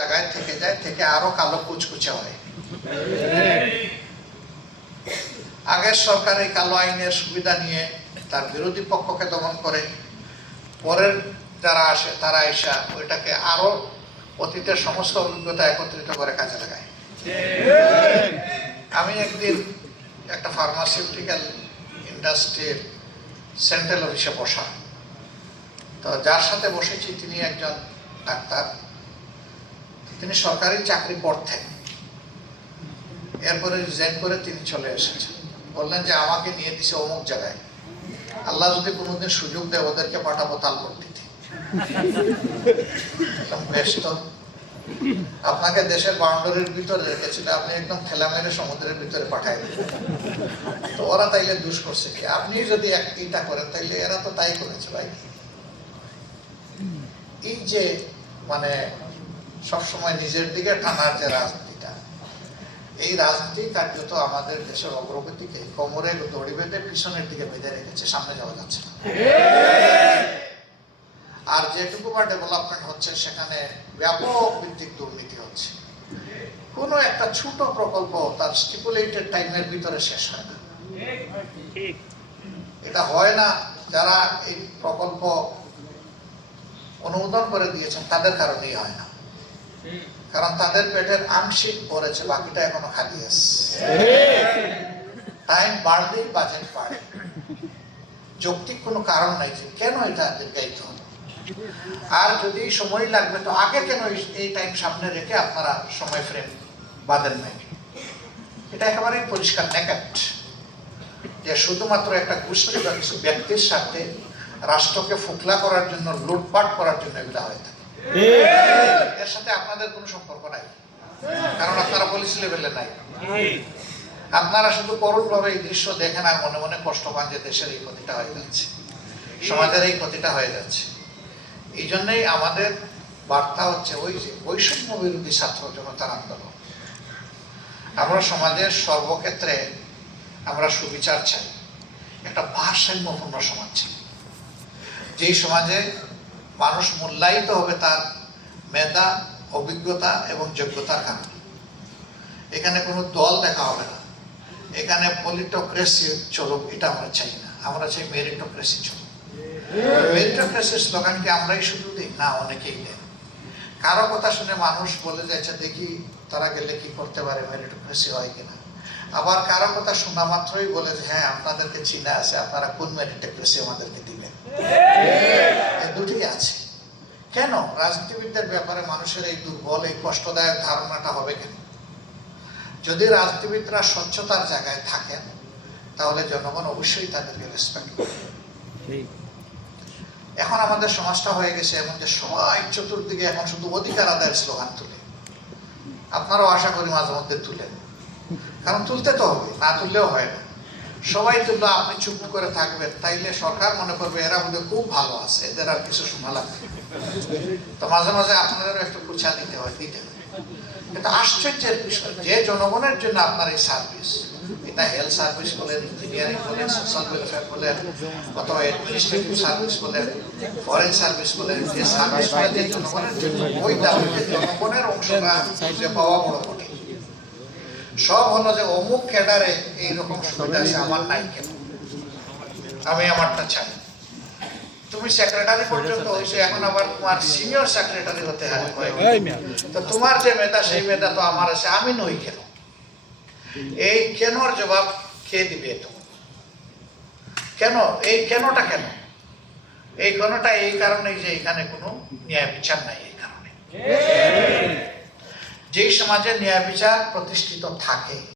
জায়গায় থেকে যায়, থেকে আরো কালো কুচকুচে হয়। আগের সরকার এই কালো আইনের সুবিধা নিয়ে তার বিরোধী পক্ষকে দমন করে, পরের যারা আসে তারা এসে ওইটাকে আরো অতীতের সমস্ত অভিজ্ঞতা একত্রিত করে কাজে লাগায়। আমি একদিন একটা ফার্মাসিউটিক্যাল ইন্ডাস্ট্রির সেন্ট্রাল অফিসে বসা, তো যার সাথে বসেছি তিনি একজন ডাক্তার, তিনি সরকারি চাকরি করতেন, এরপরে রিজাইন করে তিনি চলে এসেছেন। বললেন যে আমাকে নিয়ে দিছে অমুক জায়গায়, আল্লাহ যদি কোনোদিন সুযোগ দেয় ওদেরকে পাঠাবো তালপট্টিতে। বেশ, তো আপনাকে দেশের বাউন্ডারির ভিতরে রেখেছিল, আপনি একদম ঠেলা মেরে সমুদ্রের ভিতরে পাঠাই দিলেন, তো ওরা তাইলে দুষ করছে কি? আপনি যদি এইটা করেন তাইলে এরা তো তাই করেছে ভাই। এই যে মানে সবসময় নিজের দিকে টানার যে রাজনীতিটা, এই রাজনীতি কার্যত আমাদের দেশের অগ্রগতিকে কোমরে দড়ি বেঁধে পিছনের দিকে বেঁধে রেখেছে, সামনে যাওয়া যাচ্ছে না। আর যেটুকু বা ডেভেলপমেন্ট হচ্ছে সেখানে ব্যাপক ভিত্তিক দুর্নীতি হচ্ছে। কোনো একটা ছোট প্রকল্প তার স্টিপুলেটেড টাইমের ভিতরে শেষ হয় না। এটা হয় না যারা এই প্রকল্প অনুমোদন করে দিয়েছেন তাদের কারণেই হয় না, কারণ তাদের পেটের আংশিক ভরেছে, বাকিটা এখনো খালি আছে। টাইম বাড়লেই বাজেট বাড়ে, যৌক্তিক কোনো কারণ নাই যে কেন এটা দীর্ঘায়িত হবে। আর যদি সময় লাগবে তো আগে কেন এই টাইম সামনে রেখে আপনারা সময় ফ্রেম বাঁধেন নাই? এটা একেবারেই পরিষ্কার নেকাট যে শুধুমাত্র একটা গোষ্ঠী বা কিছু ব্যক্তির সাথে রাষ্ট্রকে ফুকলা করার জন্য, লুটপাট করার জন্য এগুলা হয়ে থাকে। এর সাথে আপনাদের কোনো সম্পর্ক নাই, কারণ আপনারা পুলিশ লেভেলে নাই। আপনারা শুধু করুণভাবে এই দৃশ্য দেখেন আর মনে মনে কষ্ট পান যে দেশের এই ক্ষতিটা হয়ে যাচ্ছে, সমাজের এই ক্ষতিটা হয়ে যাচ্ছে। এই জন্যই আমাদের বার্তা হচ্ছে ওই যে বৈষম্য বিরোধী ছাত্র জনতার আন্দোলন। আমরা সমাজের সর্বক্ষেত্রে আমরা সুবিচার চাই, একটা ভারসাম্যপূর্ণ সমাজ চাই, যেই সমাজে মানুষ মূল্যায়িত হবে তার মেধা, অভিজ্ঞতা এবং যোগ্যতার কারণে। এখানে কোনো দল দেখা হবে না, এখানে পলিটোক্রেসি চলুক, এটা আমরা চাই না। আমরা চাই মেরিটোক্রেসি চলুক। মেরিটোক্রেসির স্লোগানকে আমরাই শুধু দিই না, অনেকেই দেন। কারো কথা শুনে মানুষ বলে যাচ্ছে দেখি তারা গেলে কি করতে পারে, মেরিটোক্রেসি হয় কিনা। আবার কারো কথা শোনা মাত্রই বলে যে হ্যাঁ আপনাদেরকে চিনা আছে, আপনারা কোন মেরিটোক্রেসি আমাদেরকে দিবেন। এই দুটি আছে। কেন রাজনীতিবিদদের ব্যাপারে মানুষের এই দুর্বল, এই কষ্টদায়ক ধারণাটা হবে কেন? যদি রাজনীতিবিদরা স্বচ্ছতার জায়গায় থাকেন তাহলে জনগণ অবশ্যই তাদেরকে রেসপেক্ট করবে। এখন আমাদের সমাজটা হয়ে গেছে এমন যে সবাই চতুর্দিকে এখন শুধু অধিকার আদায়ের স্লোগান তুলে। আপনারাও আশা করি মাঝে মধ্যে তুলেন, কারণ তুলতে তো হবে, না তুললেও হয় না। সবাই তুললো, আপনি চুপ করে থাকবেন, তাইলে সরকার মনে করবে এরা বোধহয় খুব ভালো আছে, এদের আর কিছু শোনা লাগবে। তো মাঝে মাঝে আপনাদেরও একটু কুচা দিতে হয়, দিতে হয়। কিন্তু আশ্চর্যের বিষয় যে জনগণের জন্য আপনার এই সার্ভিস, এটা হেলথ সার্ভিস বলেন, ইঞ্জিনিয়ারিং বলেন, সোশ্যাল ওয়েলফেয়ার বলেন, অথবা অ্যাডমিনিস্ট্রেটিভ সার্ভিস বলেন, ফরেন সার্ভিস বলেন, যে সার্ভিসগুলো যে জনগণের জন্য, ওই দাবিতে জনগণের অংশটা খুঁজে পাওয়া বড় কঠিন। সব হলো যে অমুক ক্যাডারে এইরকম সুবিধা আছে, আমার নাই কেন, আমি আমারটা চাই। তুমি সেক্রেটারি পর্যন্ত হয়েছে, এখন আবার তোমার সিনিয়র সেক্রেটারি হতে হয়, তো তোমার যে মেধা সেই মেধা তো আমার আছে, আমি নই কেন? এই কেনর জবাব কে দিবে? তো কেন, এই কেনটা কেন? এই কেনটা এই কারণে যে এখানে কোনো ন্যায় বিচার নাই। এই কারণে যেই সমাজে ন্যায় বিচার প্রতিষ্ঠিত থাকে